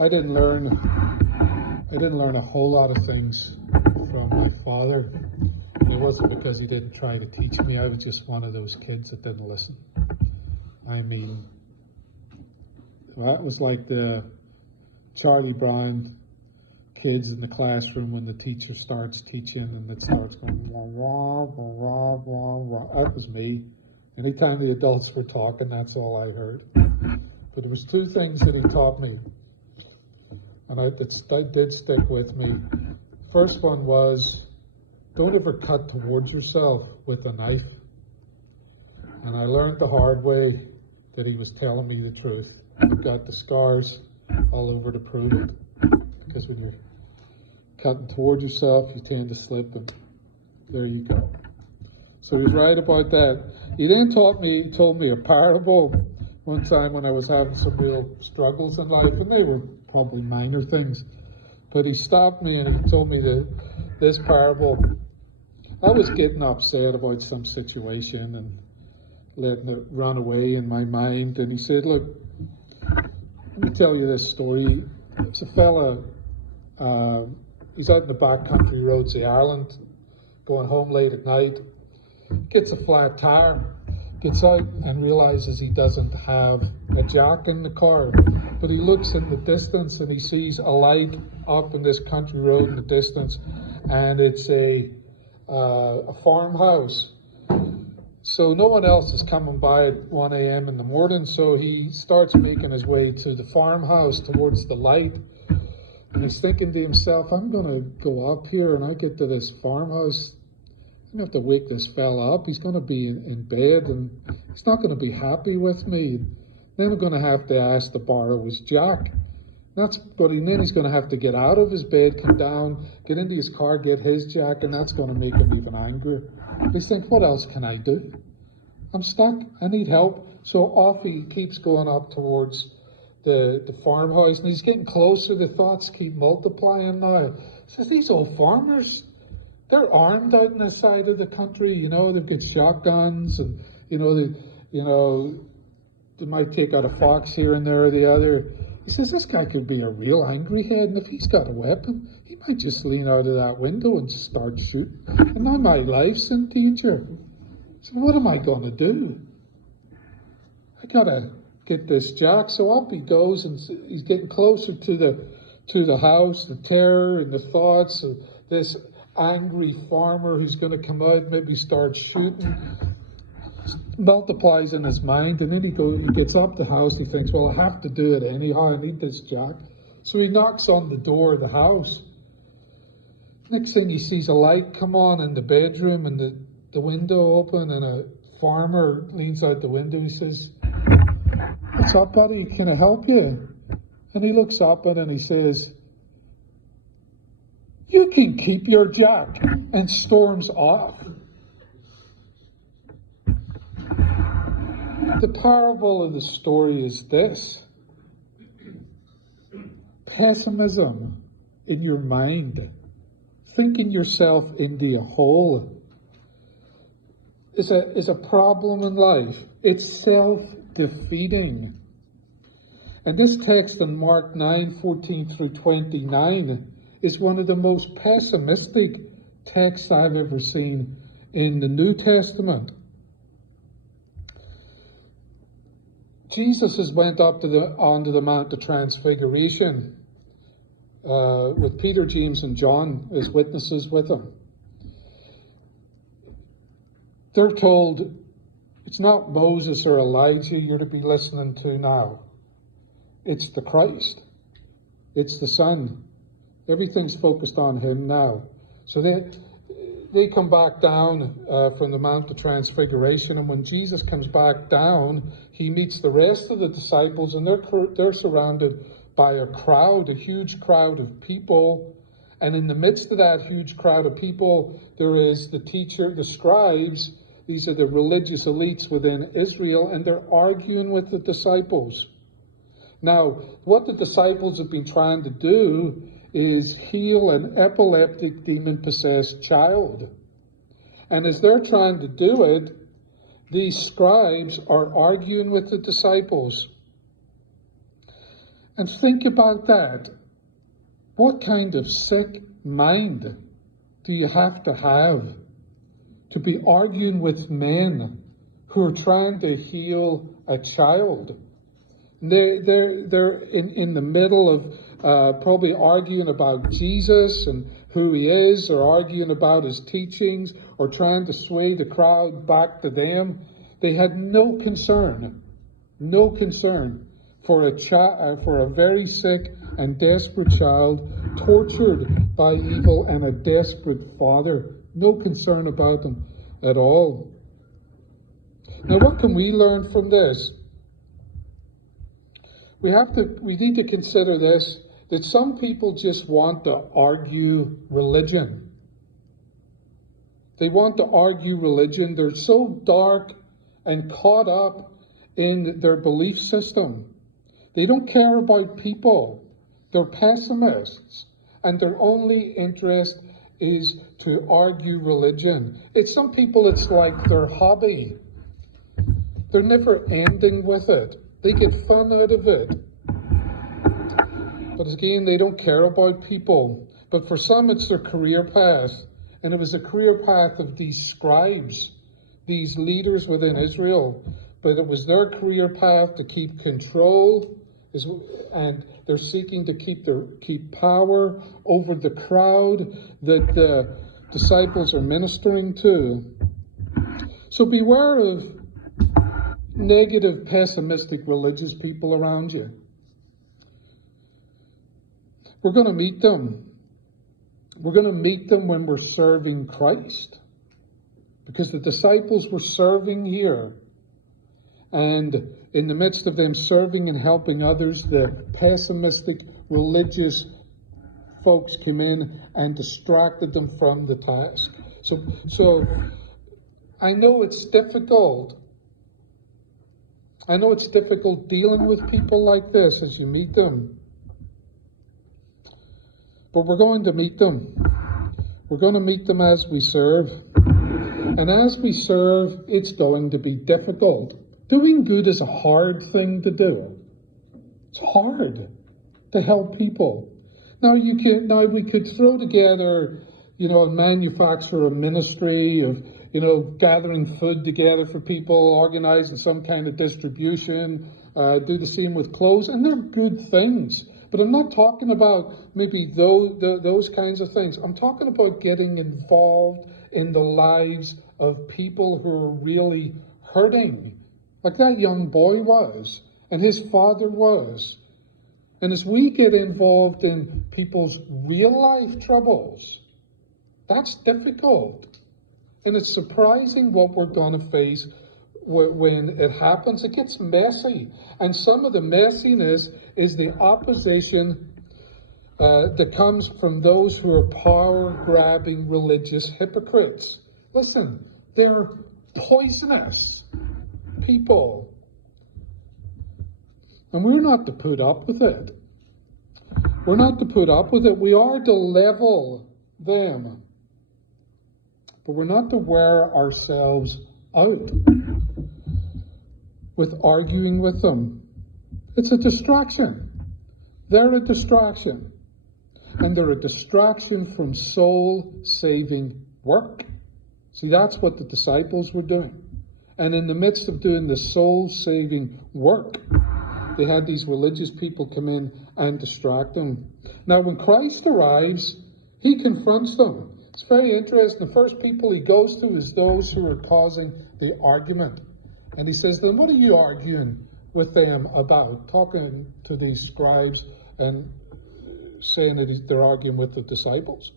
I didn't learn a whole lot of things from my father. And it wasn't because he didn't try to teach me. I was just one of those kids that didn't listen. I mean, that was like the Charlie Brown kids in the classroom when the teacher starts teaching and it starts going wah, wah, wah, wah, wah. That was me. Anytime the adults were talking, that's all I heard. But there was two things that he taught me, and that did stick with me. First one was, don't ever cut towards yourself with a knife. And I learned the hard way that he was telling me the truth. I've got the scars all over to prove it. Because when you're cutting towards yourself, you tend to slip, and there you go. So he's right about that. He then told me a parable one time when I was having some real struggles in life, and they were probably minor things. But he stopped me and he told me this parable. I was getting upset about some situation and letting it run away in my mind. And he said, look, let me tell you this story. It's a fella, he's out in the backcountry roads of Ireland, going home late at night, gets a flat tire, gets out and realizes he doesn't have a jack in the car. But he looks in the distance and he sees a light up in this country road in the distance, and it's a farmhouse. So no one else is coming by at 1 a.m. in the morning, so he starts making his way to the farmhouse towards the light. And he's thinking to himself, I'm going to go up here, and I get to this farmhouse. I'm going to have to wake this fella up. He's going to be in bed, and he's not going to be happy with me. Then I'm going to have to ask to borrow his jack. Then he's going to have to get out of his bed, come down, get into his car, get his jack, and that's going to make him even angrier. He's thinking, what else can I do? I'm stuck. I need help. So off he keeps going up towards the farmhouse, and he's getting closer. The thoughts keep multiplying now. He says, these old farmers, they're armed out in the side of the country. You know, they've got shotguns, and they might take out a fox here and there or the other. He says, this guy could be a real angry head, and if he's got a weapon, he might just lean out of that window and start shooting. And now my life's in danger. So what am I going to do? I got to get this jack. So up he goes, and he's getting closer to the house, the terror and the thoughts of this angry farmer who's going to come out, maybe start shooting. Multiplies in his mind, and then he gets up the house. He thinks, well, I have to do it anyhow. I need this jack. So he knocks on the door of the house. Next thing, he sees a light come on in the bedroom, and the window open, and a farmer leans out the window. He says, what's up, buddy? Can I help you? And he looks up and he says, you can keep your jack, and storms off. The parable of the story is this: pessimism in your mind, thinking yourself into a hole, is a problem in life. It's self-defeating. And this text in Mark 9:14 through 29 is one of the most pessimistic texts I've ever seen in the New Testament. Jesus has went up onto the Mount of Transfiguration with Peter, James, and John as witnesses with him. They're told, it's not Moses or Elijah you're to be listening to now. It's the Christ. It's the Son. Everything's focused on him now. So they come back down from the Mount of Transfiguration, and when Jesus comes back down, he meets the rest of the disciples, and they're surrounded by a crowd, a huge crowd of people. And in the midst of that huge crowd of people, there is the teacher, the scribes. These are the religious elites within Israel, and they're arguing with the disciples. Now, what the disciples have been trying to do is heal an epileptic, demon-possessed child. And as they're trying to do it, these scribes are arguing with the disciples. And think about that. What kind of sick mind do you have to be arguing with men who are trying to heal a child? They're in the middle of probably arguing about Jesus and who he is, or arguing about his teachings, or trying to sway the crowd back to them. They had no concern for a very sick and desperate child, tortured by evil, and a desperate father. No concern about them at all. Now, what can we learn from this? We need to consider this, that some people just want to argue religion. They want to argue religion. They're so dark and caught up in their belief system. They don't care about people. They're pessimists. And their only interest is to argue religion. Some people, it's like their hobby. They're never ending with it. They get fun out of it. But again, they don't care about people. But for some, it's their career path. And it was the career path of these scribes, these leaders within Israel. But it was their career path to keep control, and they're seeking to keep power over the crowd that the disciples are ministering to. So beware of negative, pessimistic, religious people around you. We're going to meet them. We're going to meet them when we're serving Christ. Because the disciples were serving here. And in the midst of them serving and helping others, the pessimistic, religious folks came in and distracted them from the task. So I know it's difficult. I know it's difficult dealing with people like this as you meet them. But we're going to meet them. We're going to meet them as we serve. And as we serve, it's going to be difficult. Doing good is a hard thing to do. It's hard to help people. Now we could throw together, and manufacture a ministry of, gathering food together for people, organizing some kind of distribution, do the same with clothes, and they're good things. But I'm not talking about maybe those kinds of things. I'm talking about getting involved in the lives of people who are really hurting. Like that young boy was, and his father was. And as we get involved in people's real life troubles, that's difficult. And it's surprising what we're going to face when it happens. It gets messy. And some of the messiness is the opposition that comes from those who are power-grabbing religious hypocrites. Listen, they're poisonous people. And we're not to put up with it. We're not to put up with it. We are to level them. But we're not to wear ourselves out with arguing with them. It's a distraction. They're a distraction. And they're a distraction from soul-saving work. See, that's what the disciples were doing. And in the midst of doing the soul-saving work, they had these religious people come in and distract them. Now, when Christ arrives, he confronts them. It's very interesting. The first people he goes to is those who are causing the argument. And he says, then what are you arguing with them about? Talking to these scribes and saying that they're arguing with the disciples.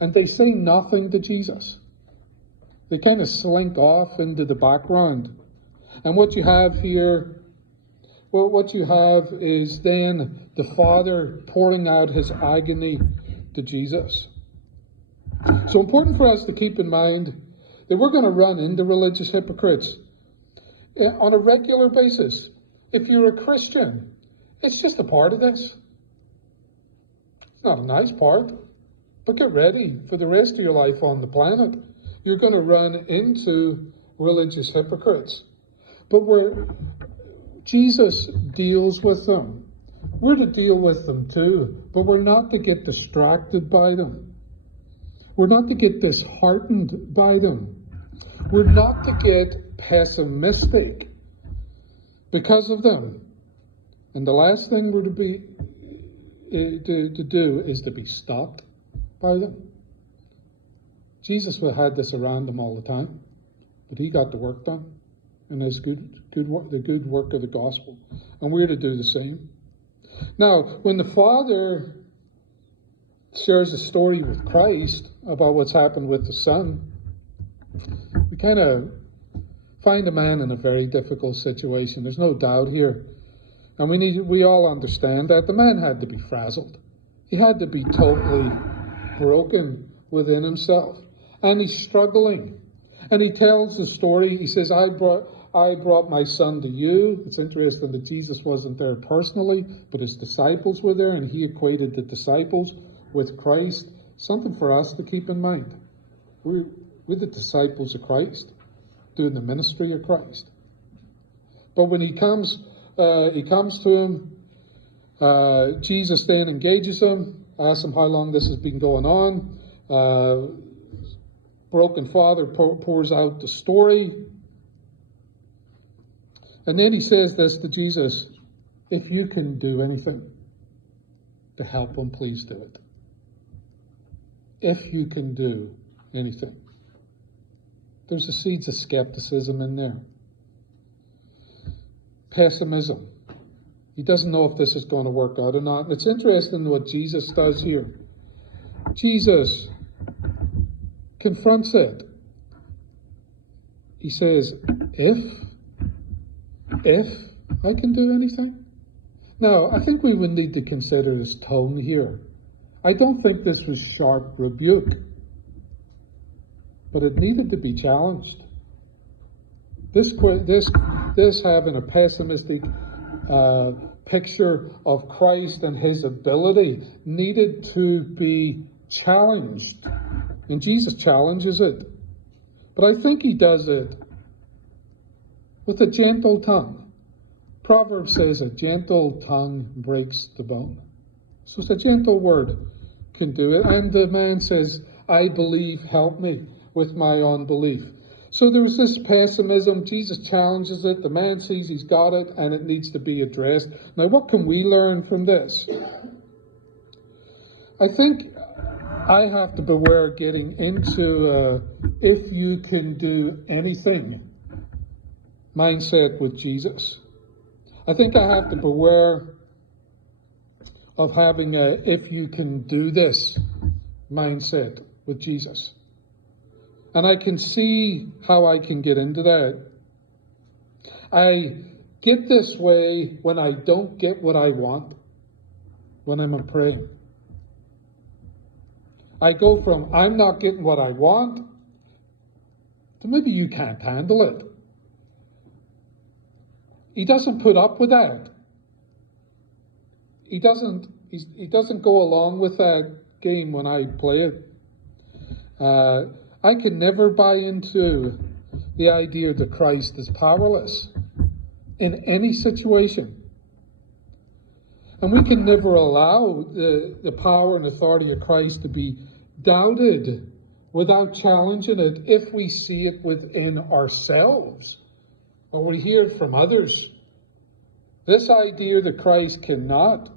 And they say nothing to Jesus. They kind of slink off into the background. And what you have here, what you have is then the Father pouring out his agony to Jesus. So important for us to keep in mind that we're going to run into religious hypocrites on a regular basis. If you're a Christian, it's just a part of this. It's not a nice part, but get ready for the rest of your life on the planet. You're going to run into religious hypocrites. But where Jesus deals with them, We're to deal with them too, but we're not to get distracted by them. We're not to get disheartened by them. We're not to get pessimistic because of them. And the last thing we're to do is to be stopped by them. Jesus had this around him all the time, but he got the work done, and his good work, the good work of the gospel, and we're to do the same. Now, when the Father shares a story with Christ about what's happened with the Son, we kind of find a man in a very difficult situation. There's no doubt here. And we all understand that the man had to be frazzled. He had to be totally broken within himself. And he's struggling. And he tells the story. He says, I brought my son to you. It's interesting that Jesus wasn't there personally, but his disciples were there, and he equated the disciples with Christ. Something for us to keep in mind. We're the disciples of Christ, doing the ministry of Christ. But when he comes to him. Jesus then engages him, asks him how long this has been going on. Broken father pours out the story. And then he says this to Jesus, if you can do anything to help him, please do it. If you can do anything. There's the seeds of skepticism in there. Pessimism. He doesn't know if this is going to work out or not. And it's interesting what Jesus does here. Jesus confronts it. He says, if I can do anything? Now, I think we would need to consider his tone here. I don't think this was sharp rebuke, but it needed to be challenged. This having a pessimistic picture of Christ and his ability needed to be challenged. And Jesus challenges it. But I think he does it with a gentle tongue. Proverbs says a gentle tongue breaks the bone. So it's a gentle word can do it. And the man says, I believe, help me with my unbelief. So there's this pessimism. Jesus challenges it. The man sees he's got it, and it needs to be addressed. Now, what can we learn from this? I think I have to beware getting into if you can do anything mindset with Jesus. I think I have to beware of having a if you can do this mindset with Jesus. And I can see how I can get into that. I get this way when I don't get what I want, when I'm praying. I go from I'm not getting what I want to maybe you can't handle it. He doesn't put up with that. He doesn't go along with that game when I play it. I can never buy into the idea that Christ is powerless in any situation. And we can never allow the power and authority of Christ to be doubted without challenging it if we see it within ourselves or we hear it from others. This idea that Christ cannot,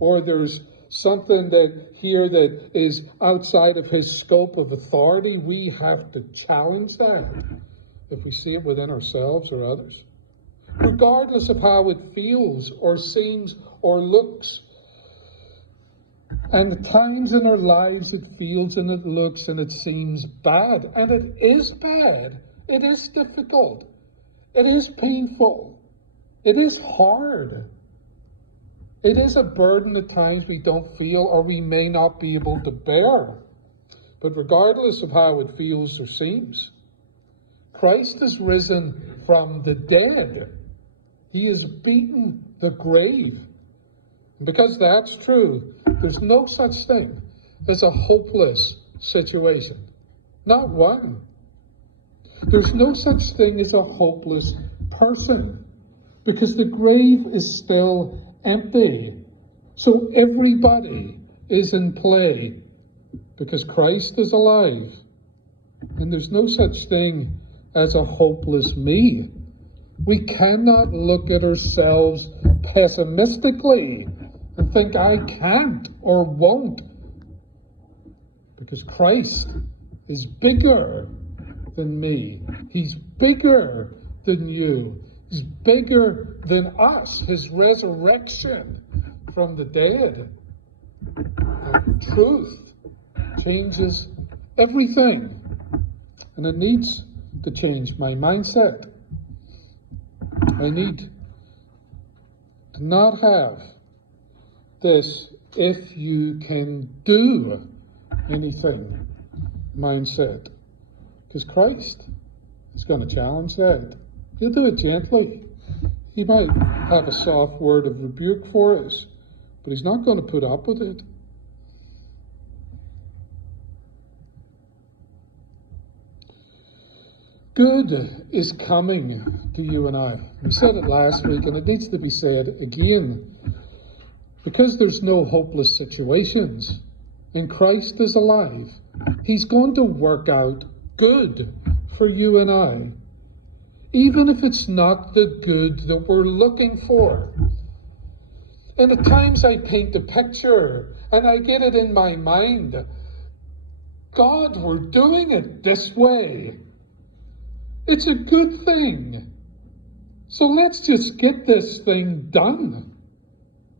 or there's something that is outside of his scope of authority, we have to challenge that if we see it within ourselves or others. Regardless of how it feels or seems or looks. And the times in our lives it feels and it looks and it seems bad. And it is bad. It is difficult. It is painful. It is hard. It is a burden at times we don't feel or we may not be able to bear. But regardless of how it feels or seems, Christ is risen from the dead. He has beaten the grave. And because that's true, there's no such thing as a hopeless situation. Not one. There's no such thing as a hopeless person, because the grave is still empty. So everybody is in play because Christ is alive. And there's no such thing as a hopeless me. We cannot look at ourselves pessimistically and think I can't or won't. Because Christ is bigger than me. He's bigger than you. He's bigger than us. His resurrection from the dead. And truth changes everything. And it needs to change my mindset. I need to not have this if you can do anything mindset. Because Christ is going to challenge that. He'll do it gently. He might have a soft word of rebuke for us, but he's not going to put up with it. Good is coming to you and I. We said it last week, and it needs to be said again. Because there's no hopeless situations, and Christ is alive, he's going to work out good for you and I, even if it's not the good that we're looking for. And at times I paint a picture, and I get it in my mind. God, we're doing it this way. It's a good thing. So let's just get this thing done.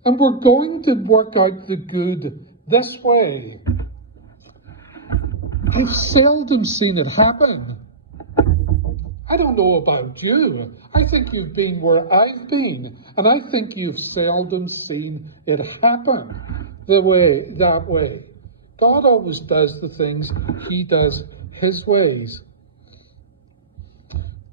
And we're going to work out the good this way. I've seldom seen it happen. I don't know about you. I think you've been where I've been. And I think you've seldom seen it happen that way. God always does the things he does his ways.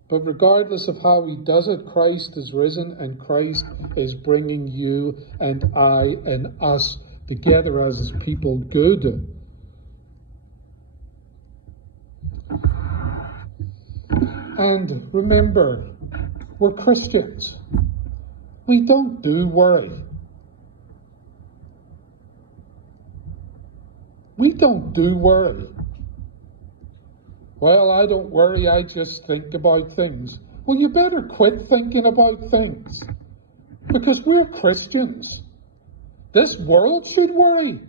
But regardless of how he does it, Christ is risen, and Christ is bringing you and I and us together as his people good. And remember, we're Christians. We don't do worry. We don't do worry. Well, I don't worry, I just think about things. Well, you better quit thinking about things. Because we're Christians. This world should worry.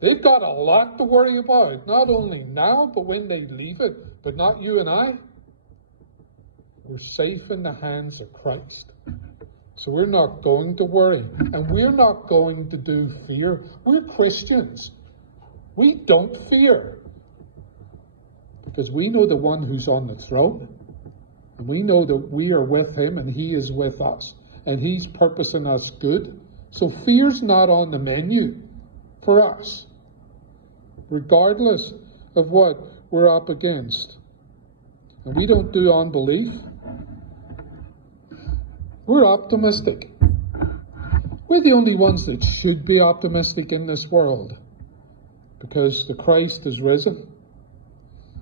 They've got a lot to worry about, not only now, but when they leave it. But not you and I. We're safe in the hands of Christ. So we're not going to worry. And we're not going to do fear. We're Christians. We don't fear. Because we know the one who's on the throne. And we know that we are with him and he is with us. And he's purposing us good. So fear's not on the menu for us. Regardless of what we're up against. And we don't do unbelief. We're optimistic. We're the only ones that should be optimistic in this world. Because the Christ is risen.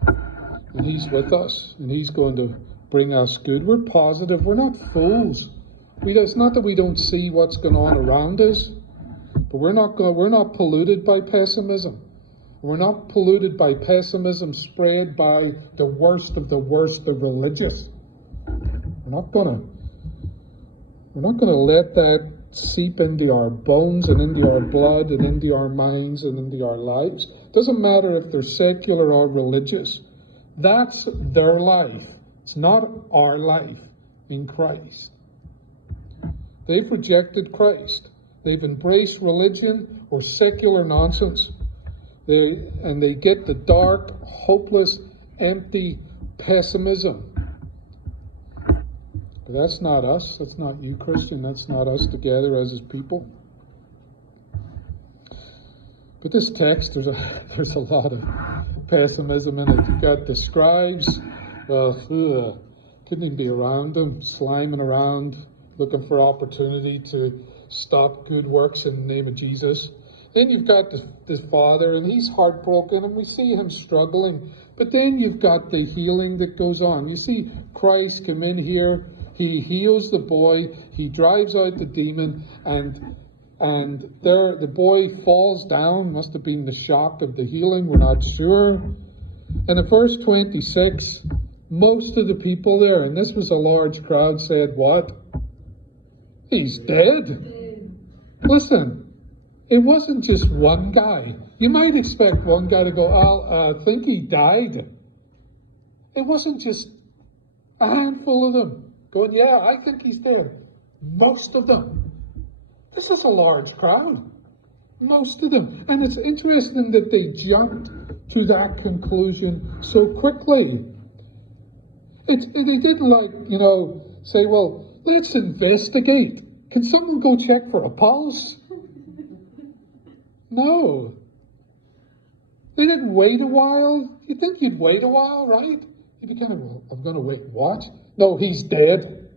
And he's with us. And he's going to bring us good. We're positive. We're not fools. It's not that we don't see what's going on around us. But we're not polluted by pessimism. We're not polluted by pessimism spread by the worst of religious. We're not going to let that seep into our bones and into our blood and into our minds and into our lives. It doesn't matter if they're secular or religious. That's their life. It's not our life in Christ. They've rejected Christ. They've embraced religion or secular nonsense. They get the dark, hopeless, empty pessimism. But that's not us. That's not you, Christian. That's not us together as his people. But this text, there's a lot of pessimism in it. You've got the scribes, couldn't even be around them, sliming around, looking for opportunity to stop good works in the name of Jesus. Then you've got the father, and he's heartbroken, and we see him struggling. But then you've got the healing that goes on. You see Christ come in here He heals the boy. He drives out the demon, and there the boy falls down. Must have been the shock of the healing. We're not sure. And in verse 26, most of the people there, and this was a large crowd, said, "What? He's dead." Listen, it wasn't just one guy. You might expect one guy to go, "I think he died." It wasn't just a handful of them going, "Yeah, I think he's dead." Most of them. This is a large crowd. Most of them. And it's interesting that they jumped to that conclusion so quickly. They didn't say, "Well, let's investigate. Can someone go check for a pulse?" No. They didn't wait a while. You'd think you'd wait a while, right? You'd be kind of, "Well, I'm going to wait and watch." No, he's dead.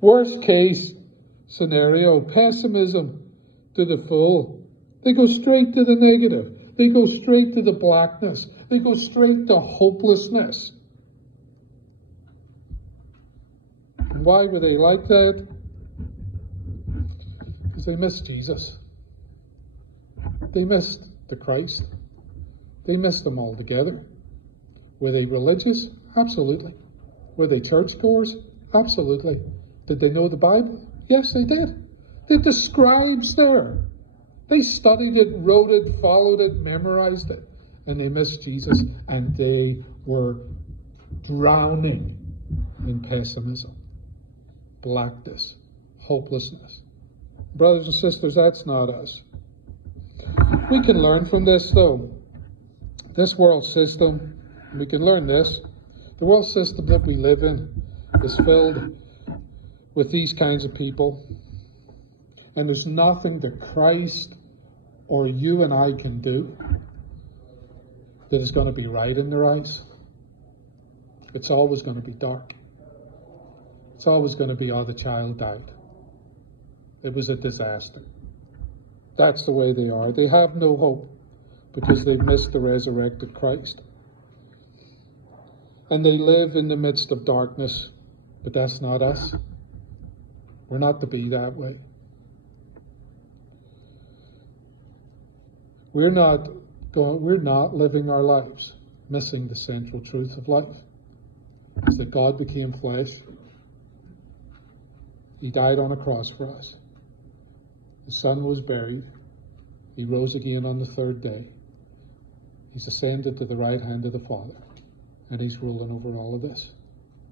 Worst case scenario, pessimism to the full. They go straight to the negative. They go straight to the blackness. They go straight to hopelessness. And why were they like that? Because they missed Jesus. They missed the Christ. They missed them altogether. Were they religious? Absolutely. Were they churchgoers? Absolutely. Did they know the Bible? Yes, they did. They had the scribes there. They studied it, wrote it, followed it, memorized it. And they missed Jesus, and they were drowning in pessimism, blackness, hopelessness. Brothers and sisters, that's not us. We can learn from this, though. This world system, we can learn this. The world system that we live in is filled with these kinds of people. And there's nothing that Christ or you and I can do that is going to be right in their eyes. It's always going to be dark. It's always going to be, "Oh, the child died. It was a disaster." That's the way they are. They have no hope because they've missed the resurrected Christ. And they live in the midst of darkness, but that's not us. We're not to be that way. We're not living our lives missing the central truth of life. It's that God became flesh. He died on a cross for us. His Son was buried. He rose again on the third day. He's ascended to the right hand of the Father. And he's ruling over all of this.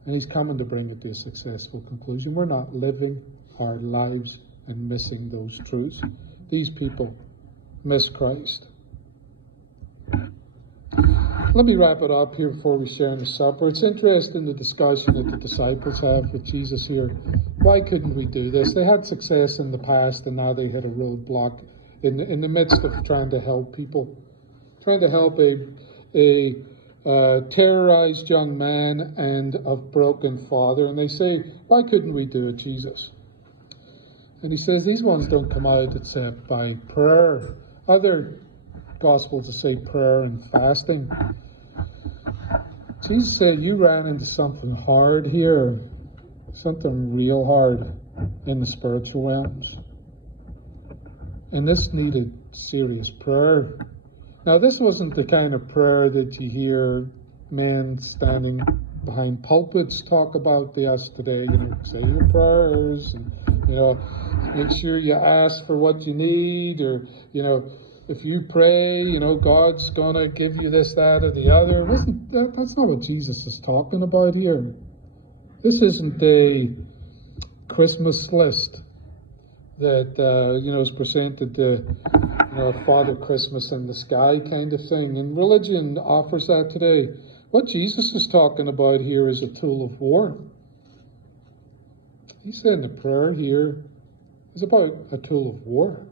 And he's coming to bring it to a successful conclusion. We're not living our lives and missing those truths. These people miss Christ. Let me wrap it up here before we share in the supper. It's interesting the discussion that the disciples have with Jesus here. Why couldn't we do this? They had success in the past, and now they hit a roadblock in the midst of trying to help people, trying to help a terrorized young man and a broken father. And they say, "Why couldn't we do it, Jesus?" And he says, "These ones don't come out except by prayer." Other Gospels to say prayer and fasting. Jesus said, "You ran into something hard here, something real hard in the spiritual realms. And this needed serious prayer." Now, this wasn't the kind of prayer that you hear men standing behind pulpits talk about to us today. Say your prayers, and, make sure you ask for what you need, or, if you pray, God's going to give you this, that, or the other. That's not what Jesus is talking about here. This isn't a Christmas list that, is presented to, Father Christmas in the sky kind of thing. And religion offers that today. What Jesus is talking about here is a tool of war. He's saying the prayer here is about a tool of war.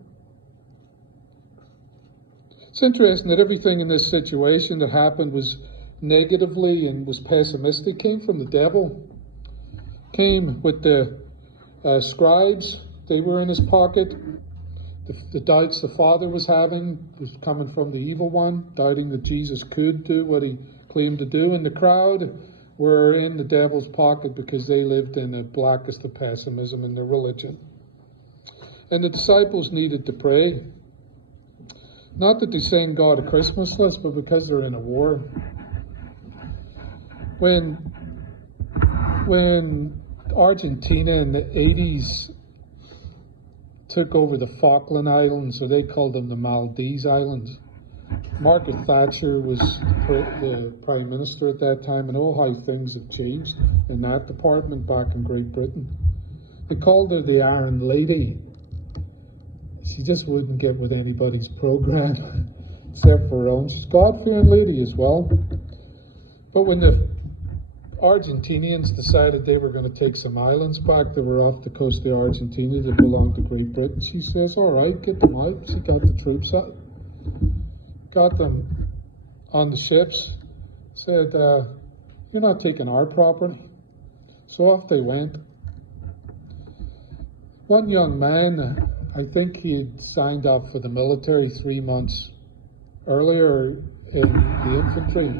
It's interesting that everything in this situation that happened was negatively and was pessimistic came from the devil. Came with the scribes. They were in his pocket. The doubts the Father was having was coming from the evil one, doubting that Jesus could do what he claimed to do. And the crowd were in the devil's pocket because they lived in the blackest of pessimism in their religion. And the disciples needed to pray. Not that they sang God a Christmas list, but because they're in a war. When Argentina in the 80s took over the Falkland Islands, or they called them the Maldives Islands, Margaret Thatcher was the Prime Minister at that time, and oh, how things have changed in that department back in Great Britain. They called her the Iron Lady. She just wouldn't get with anybody's program except for her own. She's a God-fearing lady as well. But when the Argentinians decided they were going to take some islands back that were off the coast of Argentina that belonged to Great Britain, she says, all right, get them out. She got the troops out. Got them on the ships, said, you're not taking our property. So off they went. One young man, I think he'd signed up for the military 3 months earlier in the infantry,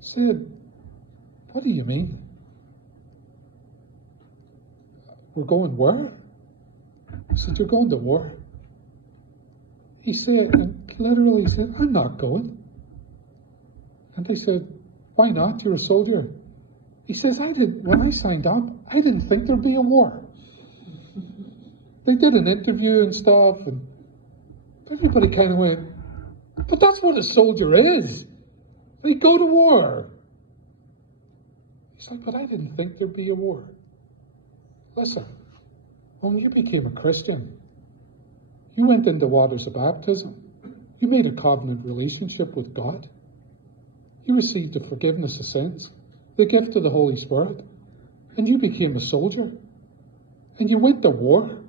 said, what do you mean? We're going where? I said, you're going to war. He said, and literally he said, I'm not going. And they said, why not? You're a soldier. He says, when I signed up, I didn't think there'd be a war. They did an interview and stuff, and everybody kind of went, but that's what a soldier is. They go to war. He's like, but I didn't think there'd be a war. Listen, when you became a Christian, you went into waters of baptism. You made a covenant relationship with God. You received the forgiveness of sins, the gift of the Holy Spirit, and you became a soldier. And you went to war.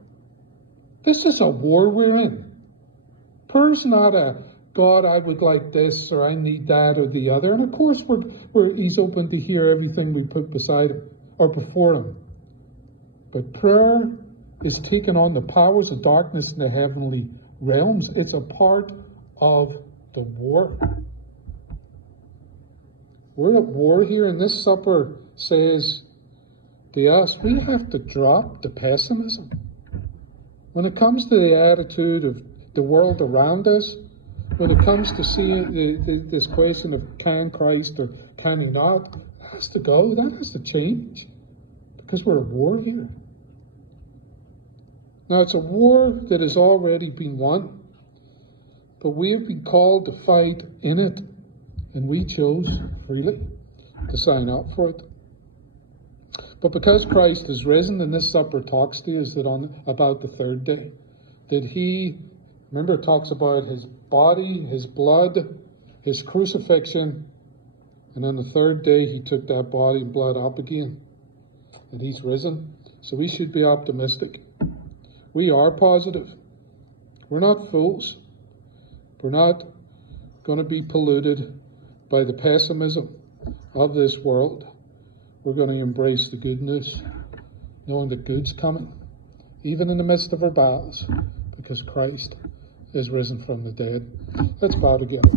This is a war we're in. Prayer's not a, God, I would like this, or I need that, or the other. And of course, he's open to hear everything we put beside him, or before him. But prayer is taking on the powers of darkness in the heavenly realms. It's a part of the war. We're at war here, and this supper says to us, we have to drop the pessimism. When it comes to the attitude of the world around us, when it comes to seeing this question of can Christ or can he not, that has to go, that has to change, because we're at war here. Now, it's a war that has already been won, but we have been called to fight in it, and we chose freely to sign up for it. But because Christ is risen, and this supper talks to us about the third day, that he, remember it talks about his body, his blood, his crucifixion, and on the third day he took that body and blood up again, and he's risen. So we should be optimistic. We are positive. We're not fools. We're not going to be polluted by the pessimism of this world. We're going to embrace the good news, knowing that good's coming, even in the midst of our battles, because Christ is risen from the dead. Let's bow together.